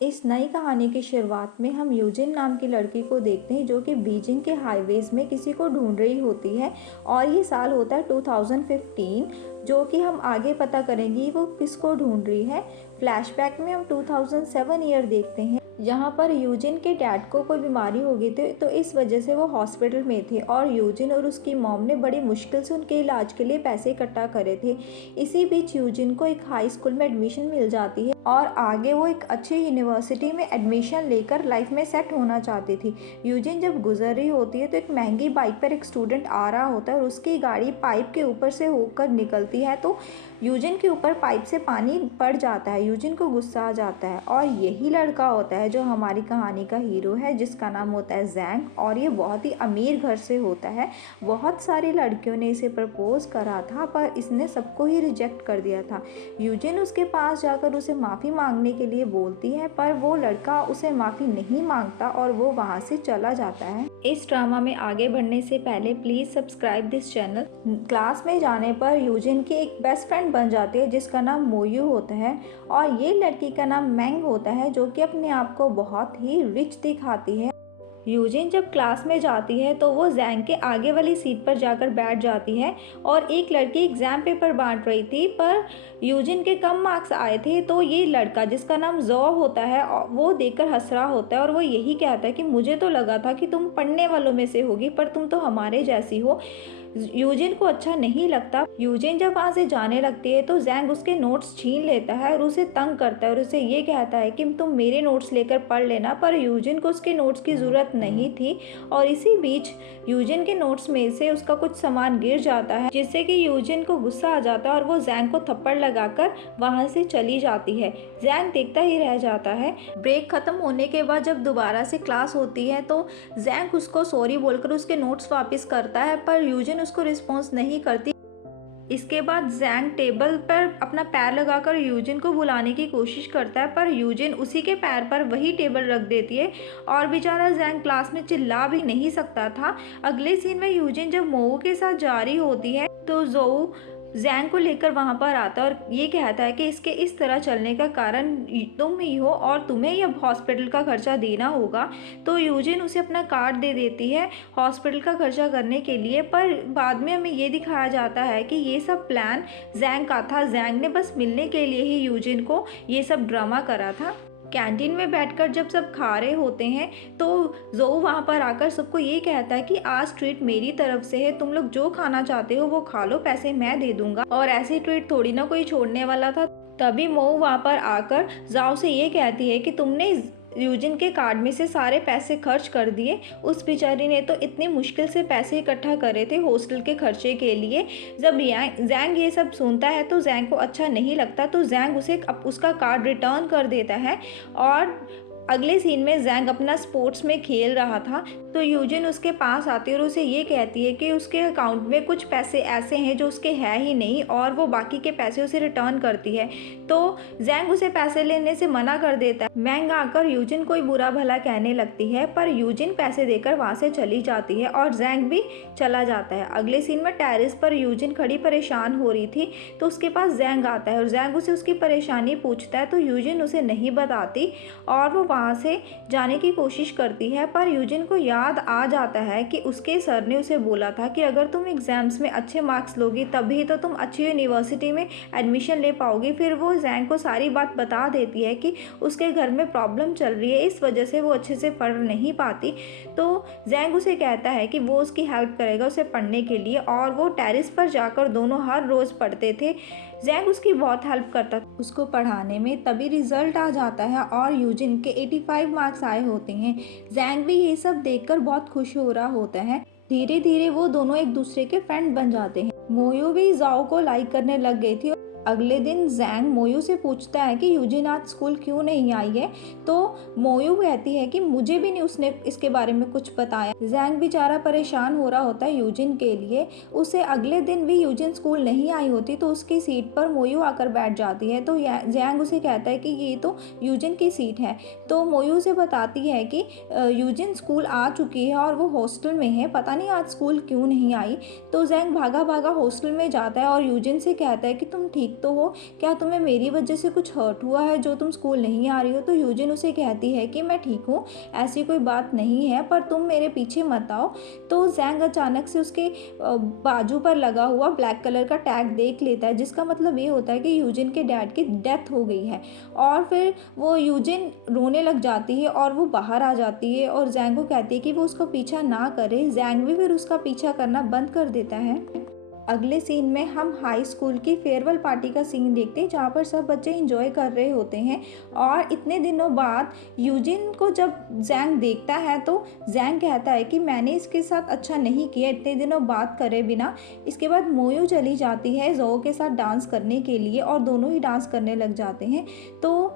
इस नई कहानी की शुरुआत में हम यूजिन नाम की लड़की को देखते हैं जो कि बीजिंग के हाईवेज में किसी को ढूंढ रही होती है और ये साल होता है 2015, जो कि हम आगे पता करेंगे वो किसको ढूंढ रही है। फ्लैशबैक में हम 2007 ईयर देखते हैं जहाँ पर यूजिन के डैड को कोई बीमारी हो गई थी, तो इस वजह से वो हॉस्पिटल में थे और यूजिन और उसकी मॉम ने बड़ी मुश्किल से उनके इलाज के लिए पैसे इकट्ठा करे थे। इसी बीच यूजिन को एक हाई स्कूल में एडमिशन मिल जाती है और आगे वो एक अच्छी यूनिवर्सिटी में एडमिशन लेकर लाइफ में सेट होना चाहती थी। यूजिन जब गुजर रही होती है तो एक महंगी बाइक पर एक स्टूडेंट आ रहा होता है और उसकी गाड़ी पाइप के ऊपर से होकर निकलती है, तो यूजिन के ऊपर पाइप से पानी पड़ जाता है। यूजिन को गुस्सा आ जाता है और यही लड़का होता है जो हमारी कहानी का हीरो है, जिसका नाम होता है जैंग, और ये बहुत ही अमीर घर से होता है। बहुत सारी लड़कियों ने इसे प्रपोज करा था पर इसने सबको ही रिजेक्ट कर दिया था। यूजिन उसके पास जाकर उसे माफ़ी मांगने के लिए बोलती है पर वो लड़का उसे माफ़ी नहीं मांगता और वो वहाँ से चला जाता है। इस ड्रामा में आगे बढ़ने से पहले please subscribe this channel. Class में जाने पर यूजिन की एक बेस्ट फ्रेंड बन जाती है जिसका नाम मोयू होता है और ये लड़की का नाम मैंग होता है जो कि अपने आप को बहुत ही रिच दिखाती है। यूजिन जब क्लास में जाती है तो वो जैंग के आगे वाली सीट पर जाकर बैठ जाती है और एक लड़की एग्ज़ाम पेपर बांट रही थी पर यूजिन के कम मार्क्स आए थे, तो ये लड़का जिसका नाम जो होता है वो देखकर हंस रहा होता है और वो यही कहता है कि मुझे तो लगा था कि तुम पढ़ने वालों में से होगी पर तुम तो हमारे जैसी हो। यूजिन को अच्छा नहीं लगता। यूजिन जब वहाँ से जाने लगती है तो जैंग उसके नोट्स छीन लेता है और उसे तंग करता है और उसे ये कहता है कि तुम मेरे नोट्स लेकर पढ़ लेना, पर यूजिन को उसके नोट्स की ज़रूरत नहीं थी। और इसी बीच यूजिन के नोट्स में से उसका कुछ सामान गिर जाता है जिससे कि यूजिन को गुस्सा आ जाता है और वो जैंग को थप्पड़ लगाकर वहाँ से चली जाती है। जैंग देखता ही रह जाता है। ब्रेक ख़त्म होने के बाद जब दोबारा से क्लास होती है तो जैंग उसको सॉरी बोलकर उसके नोट्स वापस करता है पर यूजिन उसको रिस्पॉन्स नहीं करती। इसके बाद जैंग टेबल पर अपना पैर लगाकर यूजिन को बुलाने की कोशिश करता है पर यूजिन उसी के पैर पर वही टेबल रख देती है और बेचारा जैंग क्लास में चिल्ला भी नहीं सकता था। अगले सीन में यूजिन जब मोऊ के साथ जा रही होती है तो जोऊ जैंग को लेकर वहाँ पर आता है और ये कहता है कि इसके इस तरह चलने का कारण तुम ही हो और तुम्हें ही अब हॉस्पिटल का खर्चा देना होगा। तो यूजिन उसे अपना कार्ड दे देती है हॉस्पिटल का खर्चा करने के लिए, पर बाद में हमें ये दिखाया जाता है कि ये सब प्लान जैंग का था। जैंग ने बस मिलने के लिए ही यूजिन को ये सब ड्रामा करा था। कैंटीन में बैठकर जब सब खा रहे होते हैं तो जोऊ वहाँ पर आकर सबको ये कहता है कि आज ट्रीट मेरी तरफ से है, तुम लोग जो खाना चाहते हो वो खा लो, पैसे मैं दे दूंगा। और ऐसी ट्रीट थोड़ी ना कोई छोड़ने वाला था। तभी मोऊ वहाँ पर आकर जाओ से ये कहती है कि तुमने यूजिन के कार्ड में से सारे पैसे खर्च कर दिए। उस बेचारी ने तो इतनी मुश्किल से पैसे इकट्ठा करे थे हॉस्टल के खर्चे के लिए। जब जैंग ये सब सुनता है तो जैंग को अच्छा नहीं लगता, तो जैंग उसे उसका कार्ड रिटर्न कर देता है। और अगले सीन में जैंग अपना स्पोर्ट्स में खेल रहा था तो यूजिन उसके पास आती है और उसे ये कहती है कि उसके अकाउंट में कुछ पैसे ऐसे हैं जो उसके है ही नहीं और वो बाकी के पैसे उसे रिटर्न करती है। तो जैंग उसे पैसे लेने से मना कर देता है। मैंग आकर यूजिन को बुरा भला कहने लगती है पर यूजिन पैसे देकर वहाँ से चली जाती है और जैंग भी चला जाता है। अगले सीन में टेरेस पर यूजिन खड़ी परेशान हो रही थी तो उसके पास जैंग आता है और जैंग उसे उसकी परेशानी पूछता है तो यूजिन उसे नहीं बताती और वो वहाँ से जाने की कोशिश करती है। पर यूजिन को याद आ जाता है कि उसके सर ने उसे बोला था कि अगर तुम एग्जाम्स में अच्छे मार्क्स लोगी तभी तो तुम अच्छी यूनिवर्सिटी में एडमिशन ले पाओगी। फिर वो जैंग को सारी बात बता देती है कि उसके घर में प्रॉब्लम चल रही है, इस वजह से वो अच्छे से पढ़ नहीं पाती। तो जैंग उसे कहता है कि वो उसकी हेल्प करेगा उसे पढ़ने के लिए और वो टेरेस पर जाकर दोनों हर रोज़ पढ़ते थे। जैंग उसकी बहुत हेल्प करता था उसको पढ़ाने में। तभी रिजल्ट आ जाता है और यूजिन के 85 मार्क्स आए होते हैं। जैंग भी ये सब देखकर बहुत खुश हो रहा होता है। धीरे धीरे वो दोनों एक दूसरे के फ्रेंड बन जाते हैं। मोयू भी जाओ को लाइक करने लग गई थी। अगले दिन जैंग मोयू से पूछता है कि यूजिन आज स्कूल क्यों नहीं आई है, तो मोयू कहती है कि मुझे भी नहीं उसने इसके बारे में कुछ बताया। जैंग बेचारा परेशान हो रहा होता है यूजिन के लिए। उसे अगले दिन भी यूजिन स्कूल नहीं आई होती तो उसकी सीट पर मोयू आकर बैठ जाती है। तो जैंग उसे कहता है कि ये तो यूजिन की सीट है। तो मोयू से बताती है कि यूजिन स्कूल आ चुकी है और वो हॉस्टल में है, पता नहीं आज स्कूल क्यों नहीं आई। तो जैंग भागा भागा हॉस्टल में जाता है और यूजिन से कहता है कि तुम ठीक ठीक तो हो, क्या तुम्हें मेरी वजह से कुछ हर्ट हुआ है जो तुम स्कूल नहीं आ रही हो? तो यूजिन उसे कहती है कि मैं ठीक हूँ, ऐसी कोई बात नहीं है, पर तुम मेरे पीछे मत आओ। तो जैंग अचानक से उसके बाजू पर लगा हुआ ब्लैक कलर का टैग देख लेता है, जिसका मतलब ये होता है कि यूजिन के डैड की डेथ हो गई है। और फिर वो यूजिन रोने लग जाती है और वो बाहर आ जाती है और जैंग को कहती है कि वो उसको पीछा ना करे। जैंग भी फिर उसका पीछा करना बंद कर देता है। अगले सीन में हम हाई स्कूल की फेयरवेल पार्टी का सीन देखते हैं, जहाँ पर सब बच्चे एंजॉय कर रहे होते हैं। और इतने दिनों बाद यूजिन को जब जैंग देखता है तो जैंग कहता है कि मैंने इसके साथ अच्छा नहीं किया इतने दिनों बात करे बिना। इसके बाद मोयू चली जाती है जो के साथ डांस करने के लिए और दोनों ही डांस करने लग जाते हैं। तो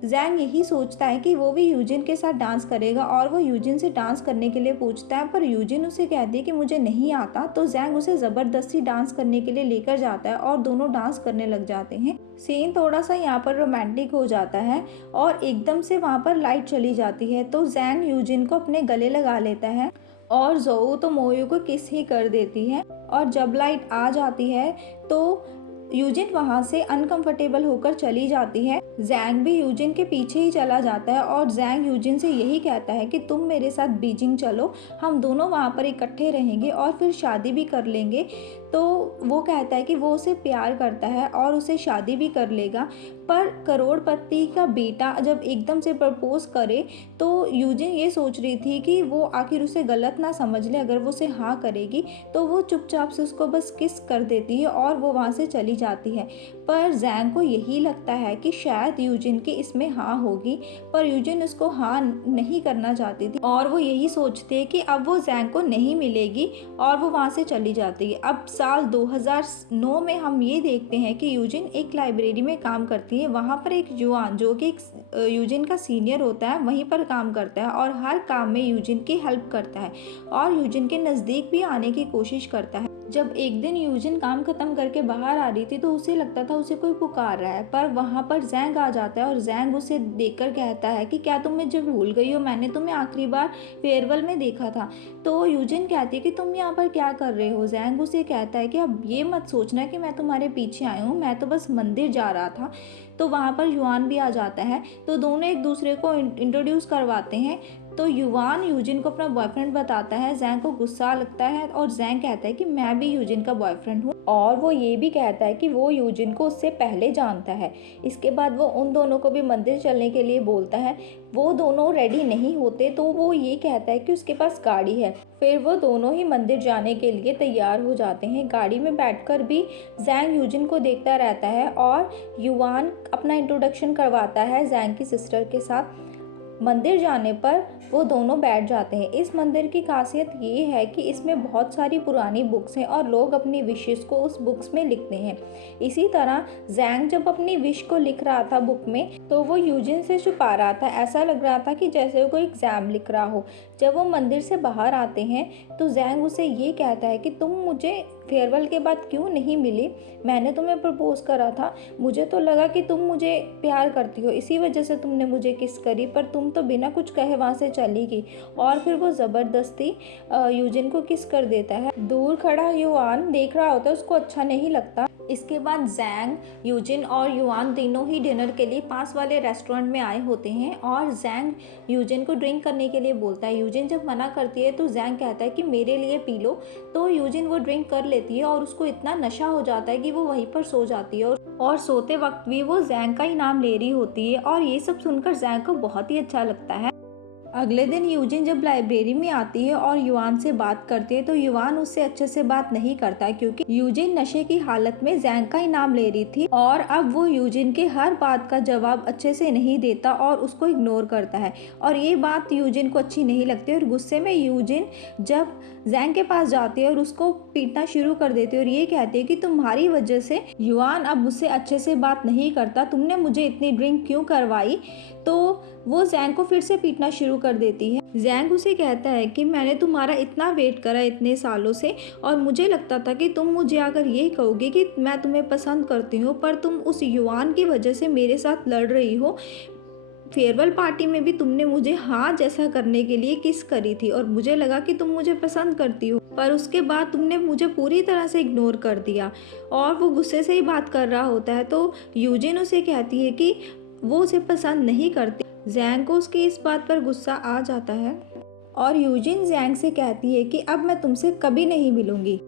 जैंग यही सोचता है कि वो भी यूजिन के साथ डांस करेगा और वो यूजिन से डांस करने के लिए पूछता है, पर यूजिन उसे कहती है कि मुझे नहीं आता। तो जैंग उसे ज़बरदस्ती डांस करने के लिए लेकर जाता है और दोनों डांस करने लग जाते हैं। सीन थोड़ा सा यहाँ पर रोमांटिक हो जाता है और एकदम से वहाँ पर लाइट चली जाती है। तो जैंग यूजिन को अपने गले लगा लेता है और जोऊ तो मोयू को किस ही कर देती है। और जब लाइट आ जाती है तो यूजिन वहाँ से अनकंफर्टेबल होकर चली जाती है। जैंग भी यूजिन के पीछे ही चला जाता है और जैंग यूजिन से यही कहता है कि तुम मेरे साथ बीजिंग चलो, हम दोनों वहाँ पर इकट्ठे रहेंगे और फिर शादी भी कर लेंगे। तो वो कहता है कि वो उसे प्यार करता है और उसे शादी भी कर लेगा। पर करोड़पति का बेटा जब एकदम से प्रपोज करे तो यूजिन ये सोच रही थी कि वो आखिर उसे गलत ना समझ ले अगर वो उसे हाँ करेगी। तो वो चुपचाप से उसको बस किस कर देती है और वो वहाँ से चली जाती है। पर जैंग को यही लगता है कि शायद यूजिन की इसमें हाँ होगी, पर यूजिन उसको हाँ नहीं करना चाहती थी और वो यही सोचती है कि अब वो जैंग को नहीं मिलेगी और वो वहाँ से चली जाती है। अब साल 2009 में हम ये देखते हैं कि यूजिन एक लाइब्रेरी में काम करती है। वहाँ पर एक युआन जो कि यूजिन का सीनियर होता है वहीं पर काम करता है और हर काम में यूजिन की हेल्प करता है और यूजिन के नज़दीक भी आने की कोशिश करता है। जब एक दिन यूजिन काम खत्म करके बाहर आ रही थी तो उसे लगता था उसे कोई पुकार रहा है, पर वहाँ पर जैंग आ जाता है और जैंग उसे देखकर कहता है कि क्या तुम मुझे भूल गई हो, मैंने तुम्हें आखिरी बार फेयरवेल में देखा था। तो यूजिन कहती है कि तुम यहाँ पर क्या कर रहे हो। जैंग उसे कहता है कि अब ये मत सोचना कि मैं तुम्हारे पीछे आई हूँ, मैं तो बस मंदिर जा रहा था। तो वहाँ पर युआन भी आ जाता है, तो दोनों एक दूसरे को इंट्रोड्यूस करवाते हैं। तो युआन यूजिन को अपना बॉयफ्रेंड बताता है। जैंग को गुस्सा लगता है और जैंग कहता है कि मैं भी यूजिन का बॉयफ्रेंड हूँ और वो ये भी कहता है कि वो यूजिन को उससे पहले जानता है। इसके बाद वो उन दोनों को भी मंदिर चलने के लिए बोलता है। वो दोनों रेडी नहीं होते तो वो ये कहता है कि उसके पास गाड़ी है। फिर वो दोनों ही मंदिर जाने के लिए तैयार हो जाते हैं। गाड़ी में बैठकर भी जैंग यूजिन को देखता रहता है और युआन अपना इंट्रोडक्शन करवाता है जैंग की सिस्टर के साथ। मंदिर जाने पर वो दोनों बैठ जाते हैं। इस मंदिर की खासियत ये है कि इसमें बहुत सारी पुरानी बुक्स हैं और लोग अपनी विशेस को उस बुक्स में लिखते हैं। इसी तरह जैंग जब अपनी विश को लिख रहा था बुक में तो वो यूजिन से छुपा रहा था। ऐसा लग रहा था कि जैसे वो कोई एग्ज़ाम लिख रहा हो। जब वो मंदिर से बाहर आते हैं तो जैंग उसे ये कहता है कि तुम मुझे फेयरवेल के बाद क्यों नहीं मिली, मैंने तुम्हें प्रपोज करा था, मुझे तो लगा कि तुम मुझे प्यार करती हो, इसी वजह से तुमने मुझे किस करी, पर तुम तो बिना कुछ कहे वहाँ से चली गई। और फिर वो ज़बरदस्ती यूजिन को किस कर देता है। दूर खड़ा युआन देख रहा होता है, उसको अच्छा नहीं लगता। इसके बाद जैंग, यूजिन और युआन तीनों ही डिनर के लिए पास वाले रेस्टोरेंट में आए होते हैं और जैंग यूजिन को ड्रिंक करने के लिए बोलता है। यूजिन जब मना करती है तो जैंग कहता है कि मेरे लिए पी लो। तो यूजिन वो ड्रिंक कर लेती है और उसको इतना नशा हो जाता है कि वो वहीं पर सो जाती है और सोते वक्त भी वो जैंग का ही नाम ले रही होती है और ये सब सुनकर जैंग को बहुत ही अच्छा लगता है। अगले दिन यूजिन जब लाइब्रेरी में आती है और युआन से बात करती है तो युआन उससे अच्छे से बात नहीं करता क्योंकि यूजिन नशे की हालत में जैंग का ही नाम ले रही थी और अब वो यूजिन के हर बात का जवाब अच्छे से नहीं देता और उसको इग्नोर करता है और ये बात यूजिन को अच्छी नहीं लगती और गुस्से में यूजिन जब जैंग के पास जाती है और उसको पीटना शुरू कर देती है और ये कहती है कि तुम्हारी वजह से युआन अब मुझसे अच्छे से बात नहीं करता, तुमने मुझे इतनी ड्रिंक क्यों करवाई। तो वो जैंग को फिर से पीटना शुरू कर देती है। जैंग उसे कहता है कि मैंने तुम्हारा इतना वेट करा इतने सालों से और मुझे लगता था कि तुम मुझे अगर ये कहोगे कि मैं तुम्हें पसंद करती हूँ, पर तुम उस युआन की वजह से मेरे साथ लड़ रही हो। फेयरवेल पार्टी में भी तुमने मुझे हाँ जैसा करने के लिए किस करी थी और मुझे लगा कि तुम मुझे पसंद करती हो, पर उसके बाद तुमने मुझे पूरी तरह से इग्नोर कर दिया। और वो गुस्से से ही बात कर रहा होता है तो यूजिन उसे कहती है कि वो उसे पसंद नहीं करती। जैंग को उसकी इस बात पर गुस्सा आ जाता है और यूजिन जैंग से कहती है कि अब मैं तुमसे कभी नहीं मिलूंगी।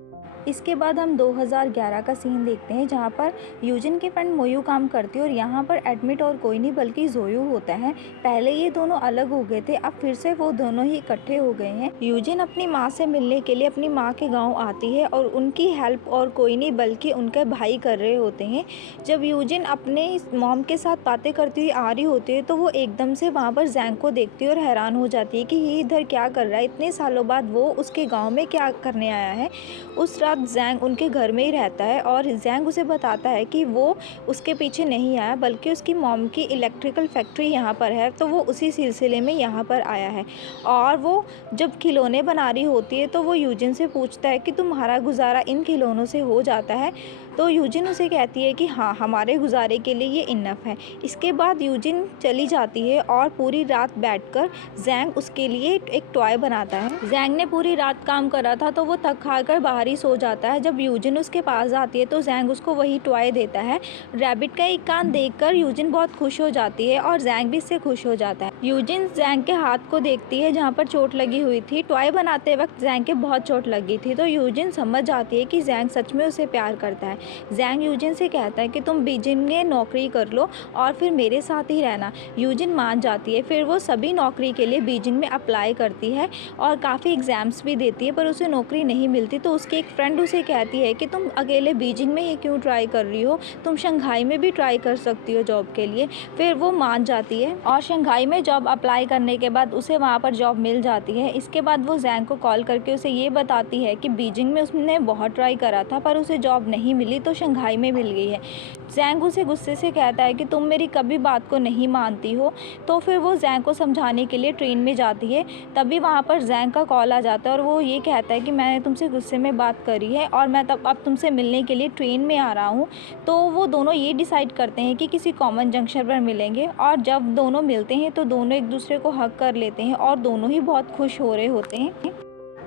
इसके बाद हम 2011 का सीन देखते हैं जहाँ पर यूजिन की फ्रेंड मोयू काम करती है और यहाँ पर एडमिट और कोई नहीं बल्कि जोयू होता है। पहले ये दोनों अलग हो गए थे, अब फिर से वो दोनों ही इकट्ठे हो गए हैं। यूजिन अपनी माँ से मिलने के लिए अपनी माँ के गांव आती है और उनकी हेल्प और कोई नहीं बल्कि उनके भाई कर रहे होते हैं। जब यूजिन अपने मॉम के साथ बातें करती हुई आ रही होती है तो वो एकदम से वहाँ पर जैंग को देखती है और हैरान हो जाती है कि ये इधर क्या कर रहा है, इतने सालों बाद वो उसके गाँव में क्या करने आया है। उस रात जैंग उनके घर में ही रहता है और जैंग उसे बताता है कि वो उसके पीछे नहीं आया बल्कि उसकी मॉम की इलेक्ट्रिकल फैक्ट्री यहाँ पर है, तो वो उसी सिलसिले में यहाँ पर आया है। और वो जब खिलौने बना रही होती है तो वो यूजिन से पूछता है कि तुम्हारा गुजारा इन खिलौनों से हो जाता है, तो यूजिन उसे कहती है कि हाँ, हमारे गुजारे के लिए ये इनफ है। इसके बाद यूजिन चली जाती है और पूरी रात बैठकर जैंग उसके लिए एक टॉय बनाता है। जैंग ने पूरी रात काम करा था तो वो थक हार कर बाहर ही सो जाता है। जब यूजिन उसके पास जाती है तो जैंग उसको वही टॉय देता है। रैबिट का एक कान देखकर यूजिन बहुत खुश हो जाती है और जैंग भी इससे खुश हो जाता है। यूजिन जैंग के हाथ को देखती है जहाँ पर चोट लगी हुई थी। टॉय बनाते वक्त जैंग के बहुत चोट लगी थी तो यूजिन समझ जाती है कि जैंग सच में उसे प्यार करता है। जैंग यूजिन से कहता है कि तुम बीजिंग में नौकरी कर लो और फिर मेरे साथ ही रहना। यूजिन मान जाती है। फिर वो सभी नौकरी के लिए बीजिंग में अप्लाई करती है और काफ़ी एग्ज़ाम्स भी देती है पर उसे नौकरी नहीं मिलती। तो उसकी एक फ्रेंड उसे कहती है कि तुम अकेले बीजिंग में ही क्यों ट्राई कर रही हो, तुम शंघाई में भी ट्राई कर सकती हो जॉब के लिए। फिर वो मान जाती है और शंघाई में जॉब अप्लाई करने के बाद उसे वहाँ पर जॉब मिल जाती है। इसके बाद वो जैंग को कॉल करके उसे ये बताती है कि बीजिंग में उसने बहुत ट्राई करा था पर उसे जॉब नहीं मिली तो शंघाई में मिल गई है। जैंग उसे गुस्से से कहता है कि तुम मेरी कभी बात को नहीं मानती हो। तो फिर वो जैंग को समझाने के लिए ट्रेन में जाती है। तभी वहाँ पर जैंग का कॉल आ जाता है और वो ये कहता है कि मैंने तुमसे गुस्से में बात करी है और मैं तब अब तुमसे मिलने के लिए ट्रेन में आ रहा हूँ। तो वो दोनों ये डिसाइड करते हैं कि किसी कॉमन जंक्शन पर मिलेंगे और जब दोनों मिलते हैं तो दोनों एक दूसरे को हग कर लेते हैं और दोनों ही बहुत खुश हो रहे होते हैं।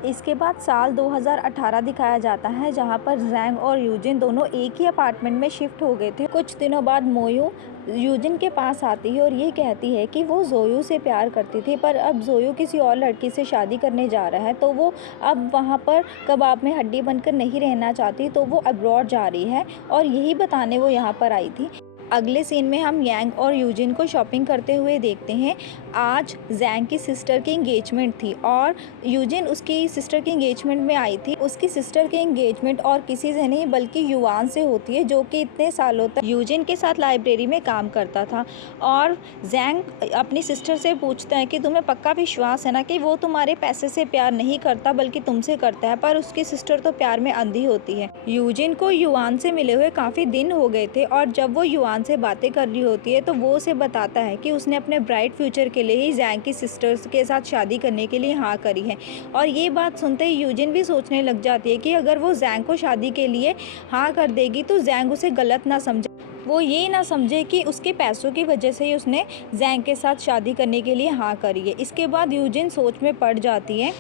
इसके बाद साल 2018 दिखाया जाता है जहां पर जैंग और यूजिन दोनों एक ही अपार्टमेंट में शिफ्ट हो गए थे। कुछ दिनों बाद मोयू यूजिन के पास आती है और ये कहती है कि वो जोयू से प्यार करती थी पर अब जोयू किसी और लड़की से शादी करने जा रहा है तो वो अब वहाँ पर कबाब में हड्डी बनकर नहीं रहना चाहती, तो वो अब्रॉड जा रही है और यही बताने वो यहाँ पर आई थी। अगले सीन में हम यांग और यूजिन को शॉपिंग करते हुए देखते हैं। आज जैंग की सिस्टर की एंगेजमेंट थी और यूजिन उसकी सिस्टर की एंगेजमेंट में आई थी। उसकी सिस्टर की एंगेजमेंट और किसी से नहीं बल्कि युवान से होती है जो कि इतने सालों तक यूजिन के साथ लाइब्रेरी में काम करता था। और जैंग अपनी सिस्टर से पूछता है कि तुम्हें पक्का विश्वास है ना कि वो तुम्हारे पैसे से प्यार नहीं करता बल्कि तुमसे करता है, पर उसकी सिस्टर तो प्यार में अंधी होती है। यूजिन को युवान से मिले हुए काफ़ी दिन हो गए थे और जब वो युवान से बातें कर रही होती है तो वो उसे बताता है कि उसने अपने ब्राइट फ्यूचर के लिए ही जैंग की सिस्टर्स के साथ शादी करने के लिए हाँ करी है। और ये बात सुनते ही यूजिन भी सोचने लग जाती है कि अगर वो जैंग को शादी के लिए हाँ कर देगी तो जैंग उसे गलत ना समझे, वो ये ना समझे कि उसके पैसों की वजह से ही उसने जैंग के साथ शादी करने के लिए हाँ करी है। इसके बाद यूजिन सोच में पड़ जाती है।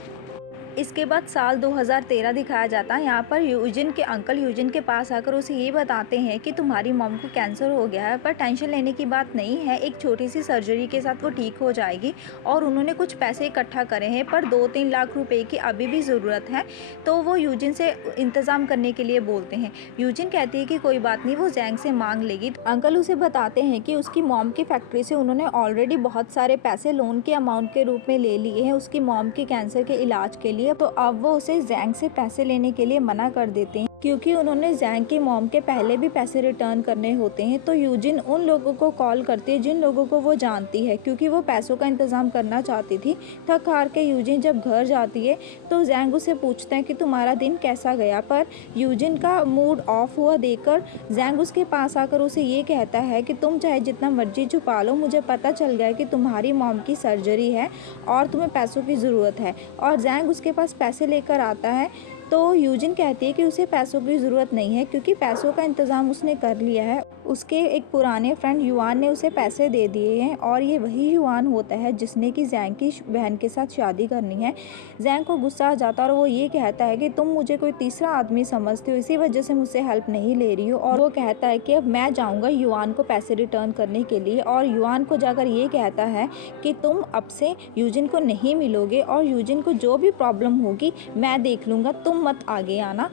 इसके बाद साल 2013 दिखाया जाता है। यहाँ पर यूजिन के अंकल यूजिन के पास आकर उसे ये बताते हैं कि तुम्हारी मॉम को कैंसर हो गया है, पर टेंशन लेने की बात नहीं है, एक छोटी सी सर्जरी के साथ वो ठीक हो जाएगी। और उन्होंने कुछ पैसे इकट्ठा करे हैं पर 2-3 लाख रुपए की अभी भी ज़रूरत है, तो वो यूजिन से इंतज़ाम करने के लिए बोलते हैं। यूजिन कहती है कि कोई बात नहीं, वो जैंग से मांग लेगी। अंकल उसे बताते हैं कि उसकी मॉम की फैक्ट्री से उन्होंने ऑलरेडी बहुत सारे पैसे लोन के अमाउंट के रूप में ले लिए हैं उसकी मॉम के कैंसर के इलाज के लिए। तो अब वो उसे जैंग से पैसे लेने के लिए मना कर देते हैं क्योंकि उन्होंने जैंग की मॉम के पहले भी पैसे रिटर्न करने होते हैं। तो यूजिन उन लोगों को कॉल करती है जिन लोगों को वो जानती है क्योंकि वो पैसों का इंतज़ाम करना चाहती थी। थक हार के यूजिन जब घर जाती है तो जैंग उसे पूछता है कि तुम्हारा दिन कैसा गया, पर यूजिन का मूड ऑफ हुआ देखकर जैंग उसके पास आकर उसे ये कहता है कि तुम चाहे जितना मर्जी छुपा लो, मुझे पता चल गया कि तुम्हारी मॉम की सर्जरी है और तुम्हें पैसों की ज़रूरत है। और जैंग उसके पास पैसे लेकर आता है तो यूजिन कहती है कि उसे पैसों की ज़रूरत नहीं है क्योंकि पैसों का इंतज़ाम उसने कर लिया है। उसके एक पुराने फ्रेंड युआन ने उसे पैसे दे दिए हैं और ये वही युआन होता है जिसने कि ज़ैंग की बहन के साथ शादी करनी है। ज़ैंग को गुस्सा आ जाता है और वो ये कहता है कि तुम मुझे कोई तीसरा आदमी समझते हो, इसी वजह से मुझसे हेल्प नहीं ले रही हो। और वो कहता है कि अब मैं जाऊँगा युआन को पैसे रिटर्न करने के लिए, और युआन को जाकर ये कहता है कि तुम अब से यूजिन को नहीं मिलोगे और यूजिन को जो भी प्रॉब्लम होगी मैं देख लूँगा, तुम मत आगे आना,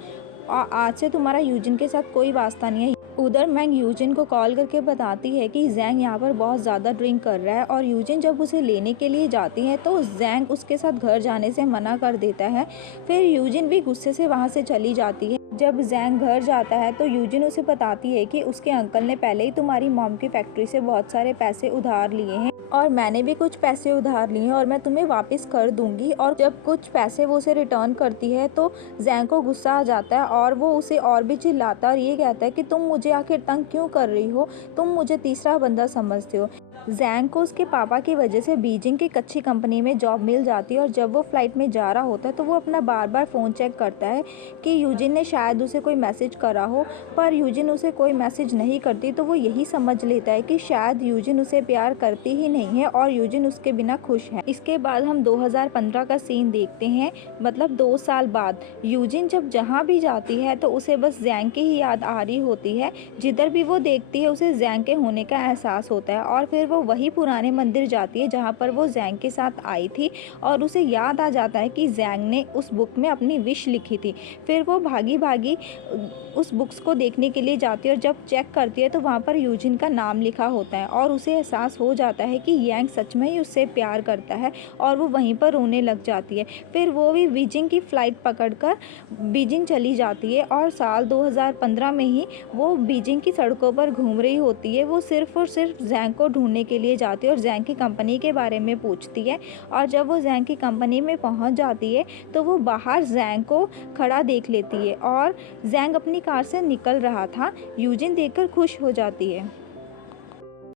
आज से तुम्हारा यूजिन के साथ कोई वास्ता नहीं है। उधर मैंग यूजिन को कॉल करके बताती है कि ज़ैंग यहाँ पर बहुत ज़्यादा ड्रिंक कर रहा है, और यूजिन जब उसे लेने के लिए जाती है तो ज़ैंग उसके साथ घर जाने से मना कर देता है। फिर यूजिन भी गुस्से से वहाँ से चली जाती है। जब ज़ैंग घर जाता है तो यूजिन उसे बताती है कि उसके अंकल ने पहले ही तुम्हारी मॉम की फैक्ट्री से बहुत सारे पैसे उधार लिए हैं और मैंने भी कुछ पैसे उधार लिए हैं और मैं तुम्हें वापस कर दूंगी। और जब कुछ पैसे वो उसे रिटर्न करती है तो ज़ैंग को गुस्सा आ जाता है और वो उसे और भी चिल्लाता है और ये कहता है कि तुम मुझे आखिर तंग क्यों कर रही हो, तुम मुझे तीसरा बंदा समझते हो। ज़ैंग को उसके पापा की वजह से बीजिंग की अच्छी कंपनी में जॉब मिल जाती है, और जब वो फ्लाइट में जा रहा होता है तो वो अपना बार बार फ़ोन चेक करता है कि यूजिन ने शायद उसे कोई मैसेज करा हो, पर यूजिन उसे कोई मैसेज नहीं करती। तो वो यही समझ लेता है कि शायद यूजिन उसे प्यार करती ही नहीं है और यूजिन उसके बिना खुश है। इसके बाद हम 2015 का सीन देखते हैं, मतलब 2 साल बाद। यूजिन जब जहाँ भी जाती है तो उसे बस ज़ैंग की ही याद आ रही होती है। जिधर भी वो देखती है उसे ज़ैंग के होने का एहसास होता है, और फिर वो वही पुराने मंदिर जाती है जहाँ पर वो ज़ैंग के साथ आई थी, और उसे याद आ जाता है कि ज़ैंग ने उस बुक में अपनी विश लिखी थी। फिर वो भागी भागी उस बुक्स को देखने के लिए जाती है और जब चेक करती है तो वहाँ पर यूजिन का नाम लिखा होता है, और उसे एहसास हो जाता है कि यांग सच में ही उससे प्यार करता है, और वो वहीं पर रोने लग जाती है। फिर वो भी बीजिंग की फ़्लाइट पकड़कर बीजिंग चली जाती है, और साल 2015 में ही वो बीजिंग की सड़कों पर घूम रही होती है। वो सिर्फ़ और सिर्फ ज़ैंग को ढूंढने के लिए जाती है और ज़ैंग की कंपनी के बारे में पूछती है, और जब वो ज़ैंग की कंपनी में पहुंच जाती है तो वो बाहर ज़ैंग को खड़ा देख लेती है, और ज़ैंग अपनी कार से निकल रहा था। यूजिन देखकर खुश हो जाती है।